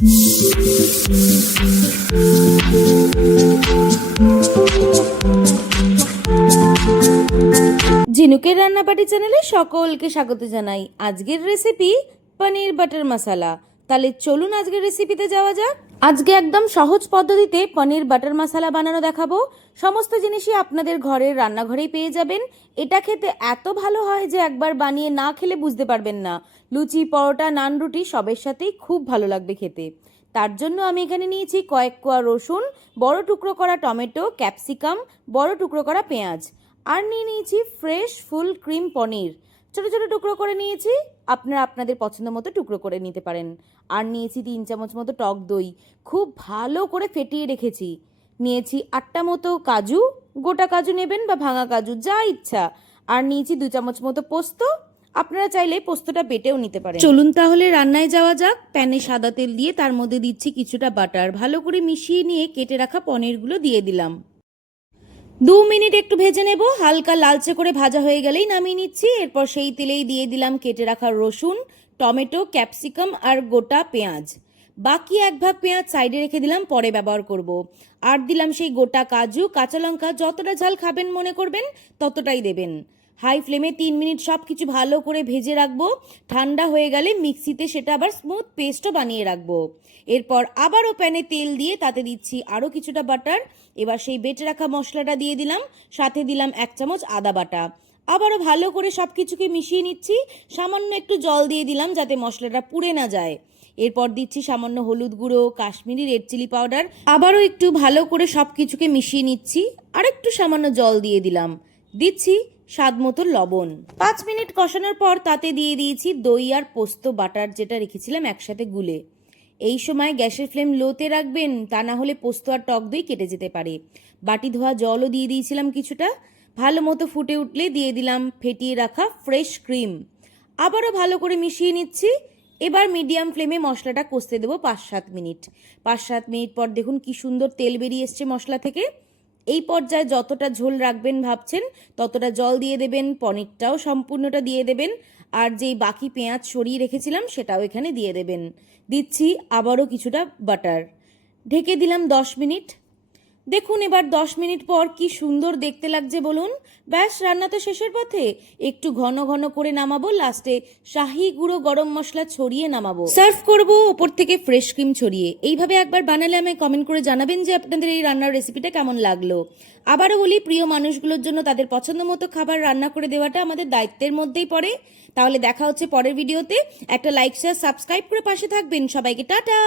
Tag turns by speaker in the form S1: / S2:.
S1: ঝিনুকের রান্নাবাটি চ্যানেলে সকলকে স্বাগত জানাই। আজকের রেসিপি পনির বাটার মশালা তাহলে চলুন আজকের রেসিপিতে যাওয়া যাক। আজকে একদম সহজ পদ্ধতিতে পনির, বাটার মশালা বানানো দেখাবো। সমস্ত জিনিসই আপনাদের ঘরের রান্নাঘরেই পেয়ে যাবেন। এটা খেতে এত ভালো হয় যে একবার বানিয়ে না খেলে বুঝতে পারবেন না। লুচি, পরোটা, নান রুটি সবের সাথেই খুব ভালো লাগবে খেতে। তার জন্য আমি এখানে নিয়েছি কয়েক কোয়া রসুন, বড় টুকরো করা টমেটো, ক্যাপসিকাম, বড় টুকরো করা পেঁয়াজ। আর নিয়ে নিয়েছি ফ্রেশ ফুল ক্রিম পনির। ছোটো ছোটো টুকরো করে নিয়েছি। আপনারা আপনাদের পছন্দ মতো টুকরো করে নিতে পারেন। আর নিয়েছি তিন চামচ মতো টক দই। খুব ভালো করে ফেটিয়ে রেখেছি। নিয়েছি আটটা মতো কাজু। গোটা কাজু নেবেন বা ভাঙা কাজু, যা ইচ্ছা। আর নিয়েছি দু চামচ মতো পোস্ত। আপনারা চাইলে পোস্তটা বেটেও নিতে পারেন। চলুন তাহলে রান্নায় যাওয়া যাক। প্যানে সাদা তেল দিয়ে তার মধ্যে দিচ্ছি কিছুটা বাটার। ভালো করে মিশিয়ে নিয়ে কেটে রাখা পনিরগুলো দিয়ে দিলাম। দু মিনিট একটু ভেজে নেব। হালকা লালচে করে ভাজা হয়ে গেলেই নামিয়ে নিচ্ছি। এরপর সেই তেলেই দিয়ে দিলাম কেটে রাখা রসুন, টমেটো, ক্যাপসিকাম আর গোটা পেঁয়াজ। বাকি এক ভাগ পেঁয়াজ সাইডে রেখে দিলাম, পরে ব্যবহার করব। আর দিলাম সেই গোটা কাজু, কাঁচা লঙ্কা, যতটা ঝাল খাবেন মনে করবেন, ততটাই দেবেন। হাই ফ্লেমে তিন মিনিট সব কিছু ভালো করে ভেজে রাখব। ঠান্ডা হয়ে গেলে মিক্সিতে সেটা আবার স্মুথ পেস্টও বানিয়ে রাখব। এরপর আবারও প্যানে তেল দিয়ে তাতে দিচ্ছি আরও কিছুটা বাটার এবার সেই বেটে রাখা মশলাটা দিয়ে দিলাম। সাথে দিলাম এক চামচ আদা বাটা। আবারও ভালো করে সব কিছুকে মিশিয়ে নিচ্ছি। সামান্য একটু জল দিয়ে দিলাম যাতে মশলাটা পুড়ে না যায়। এরপর দিচ্ছি সামান্য হলুদ গুঁড়ো, কাশ্মীরি রেড চিলি পাউডার আবারও একটু ভালো করে সব কিছুকে মিশিয়ে নিচ্ছি। আর একটু সামান্য জল দিয়ে দিলাম। দিচ্ছি স্বাদ মতো লবণ। পাঁচ মিনিট কষানোর পর তাতে দিয়ে দিয়েছি দই আর পোস্ত বাটার যেটা রেখেছিলাম একসাথে গুলে। এই সময় গ্যাসের ফ্লেম লোতে রাখবেন, তা না হলে পোস্ত আর টক দই কেটে যেতে পারে। বাটি ধোয়া জলও দিয়ে দিয়েছিলাম কিছুটা। ভালো মতো ফুটে উঠলে দিয়ে দিলাম ফেটিয়ে রাখা ফ্রেশ ক্রিম। আবারও ভালো করে মিশিয়ে নিচ্ছি। এবার মিডিয়াম ফ্লেমে মশলাটা কষতে দেবো পাঁচ সাত মিনিট। পাঁচ সাত মিনিট পর দেখুন কি সুন্দর তেল বেরিয়ে এসছে মশলা থেকে। এই পর্যায়ে যতটা ঝোল রাখবেন ভাবছেন, ততটা জল দিয়ে দেবেন, পনিরটাও সম্পূর্ণটা দিয়ে দেবেন, আর যেই বাকি পেঁয়াজ সরিয়ে রেখেছিলাম সেটাও এখানে দিয়ে দেবেন। দিচ্ছি আবারও কিছুটা বাটার। ঢেকে দিলাম দশ মিনিট। দেখুন এবার দশ মিনিট পর কি সুন্দর দেখতে লাগছে বলুন। ব্যাস, রান্না তো শেষের পথে। একটু ঘন ঘন করে নামাবো, লাস্টে শাহি গুঁড়ো গরম মশলা ছড়িয়ে নামাবো। সার্ভ করব ওপর থেকে ফ্রেশ ক্রিম ছড়িয়ে। এইভাবে একবার বানালে আমায় কমেন্ট করে জানাবেন যে আপনাদের এই রান্নার রেসিপিটা কেমন লাগল। আবারও বলি, প্রিয় মানুষগুলোর জন্য তাদের পছন্দ মতো খাবার রান্না করে দেওয়াটা আমাদের দায়িত্বের মধ্যেই পড়ে। তাহলে দেখা হচ্ছে পরের ভিডিওতে একটা লাইক শেয়ার সাবস্ক্রাইব করে পাশে থাকবেন। সবাইকে টাটা!